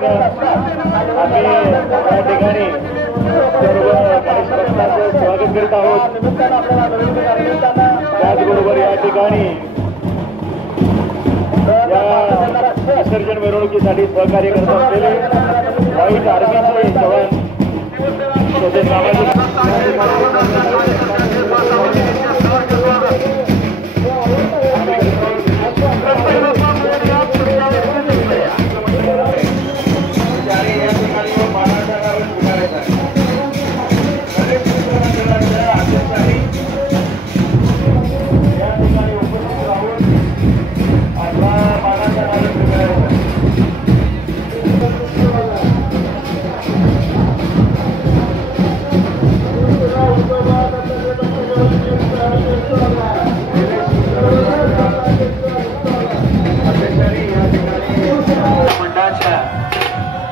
आम्ही या ठिकाणी सर्व गणेश भक्तांचं स्वागत करीत आहोत। त्याचबरोबर या ठिकाणी या विसर्जन मिरवणुकीसाठी सहकार्य करत असलेले व्हाईट आर्मीचे जवान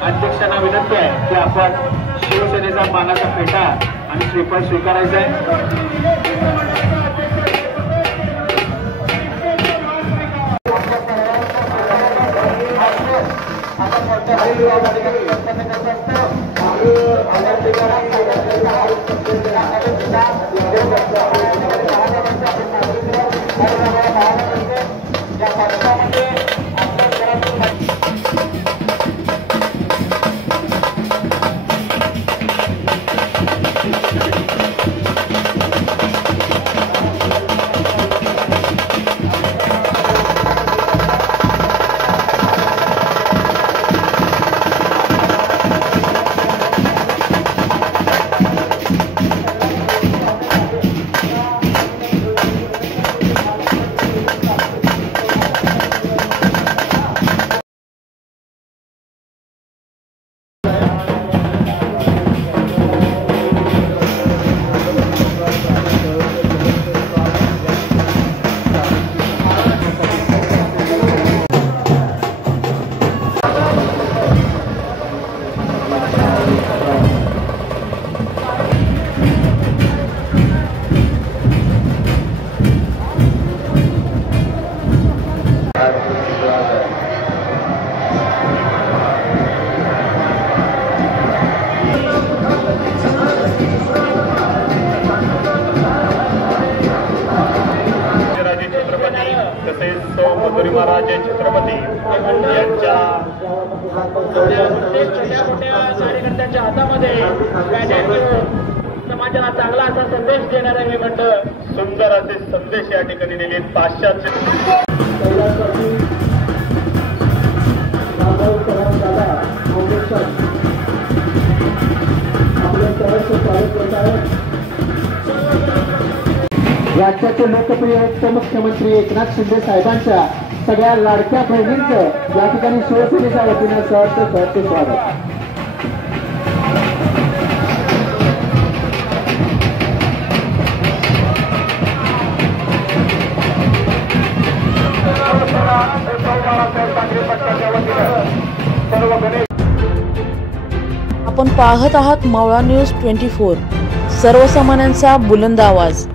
अध्यक्षांना विनंती आहे की आपण शिवसेनेचा मानाचा फेटा आणि श्रीफळ स्वीकारायचा आहे। तसेच महाराज छत्रपती यांच्या कार्यकर्त्यांच्या हातामध्ये समाजाला चांगला असा संदेश देणारे हे मंडळ सुंदर असे संदेश या ठिकाणी दिले। पाश्चात्य राज्याचे लोकप्रिय उपमुख्यमंत्री एकनाथ शिंदे साहेबांच्या सगळ्या लाडक्या बहिणींचं या ठिकाणी शिवसेनेच्या वतीनं सहर्ष स्वागत। आपण पाहत आहात मावळा न्यूज 24, सर्वसामान्यांचा बुलंद आवाज।